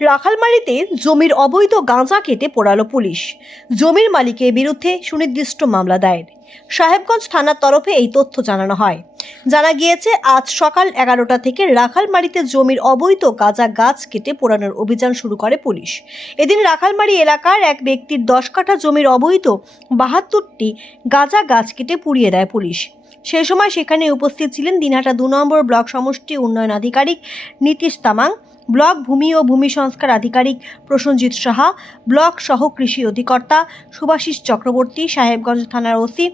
রাখালমারিতে জমির অবৈধ গাঁজা কেটে পোড়ালো পুলিশ। জমির মালিকের বিরুদ্ধে সুনির্দিষ্ট মামলা দায়ের। সাহেবগঞ্জ থানার তরফে এই তথ্য জানানো হয়। জানা গিয়েছে, আজ সকাল এগারোটা থেকে রাখালমারিতে জমির অবৈধ গাঁজা গাছ কেটে পোড়ানোর অভিযান শুরু করে পুলিশ। এদিন রাখালমারি এলাকার এক ব্যক্তির দশ কাঠা জমির অবৈধ বাহাত্তরটি গাঁজা গাছ কেটে পুড়িয়ে দেয় পুলিশ। সেই সময় সেখানে উপস্থিত ছিলেন দিনহাটা দু নম্বর ব্লক সমষ্টি উন্নয়ন আধিকারিক নীতিশ তামাং, ব্লক ভূমি ও ভূমি সংস্কার আধিকারিক প্রসঞ্জিৎ সাহা, ব্লক সহ কৃষি অধিকর্তা সুভাষিস চক্রবর্তী, সাহেবগঞ্জ থানার ওসি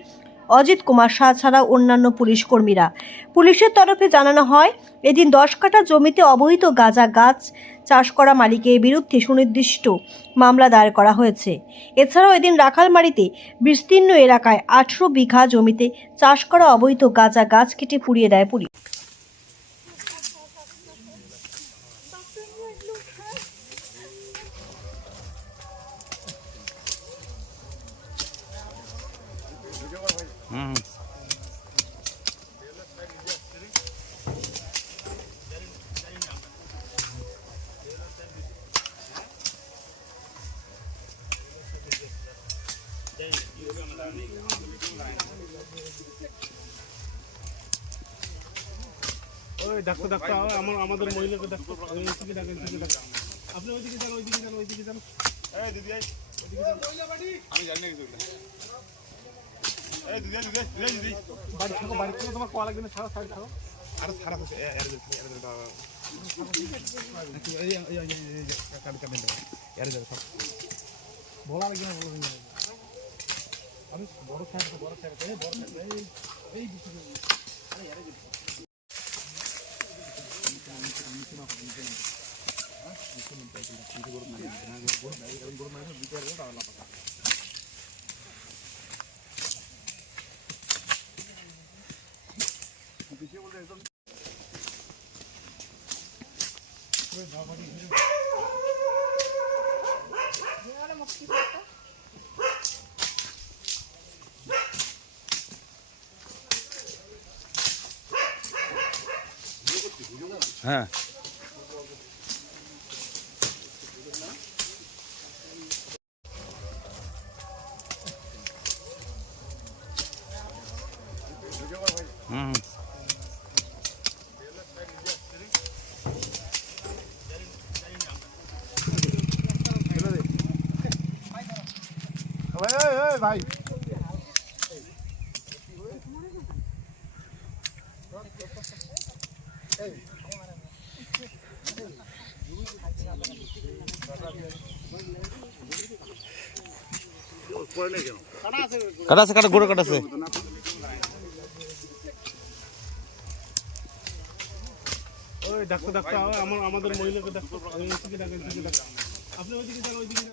অজিত কুমার শাহ ছাড়া অন্যান্য পুলিশ কর্মীরা। পুলিশের তরফে জানানো হয়, এদিন দশ কাঠা জমিতে অবৈধ গাঁজা গাছ চাষ করা মালিকের বিরুদ্ধে সুনির্দিষ্ট মামলা দায়ের করা হয়েছে। এছাড়াও এদিন রাখালমারিতে বিস্তীর্ণ এলাকায় আঠেরো বিঘা জমিতে চাষ করা অবৈধ গাঁজা গাছ কেটে পুড়িয়ে দেয় পুলিশ। হুম। ওই ডাক্তার ডাক্তার আমার আমাদের মহিলাকে ডাক্তার ওই দিকে ডাকেন দিকে ডাকেন আপনি ওইদিকে যান ওইদিকে যান ওইদিকে যান। এই দিদি এই। আমি জানি না কিছু এই দিদি দিদি দিদি দিদি বাড়ি থাকো বাড়ি থেকে তোমার কোয়া লাগবে না ছাড়ো সাইড থাকো আরে সারা আছে এ এর দিদি এর দিদি এই এই এই এই কাট কাট দাও এর দিদি সব বলা লাগবে না বলা লাগবে না। আমি বড় সাইড বড় সাইড এই বড় সাইড এই এই দিকে হ্যাঁ। হুম। ভাই কাটা আছে গোড়া কাটা আছে ডাক্তার ডাক্তার আমাদের মহিলাকে ডাক্তার আপনি যান।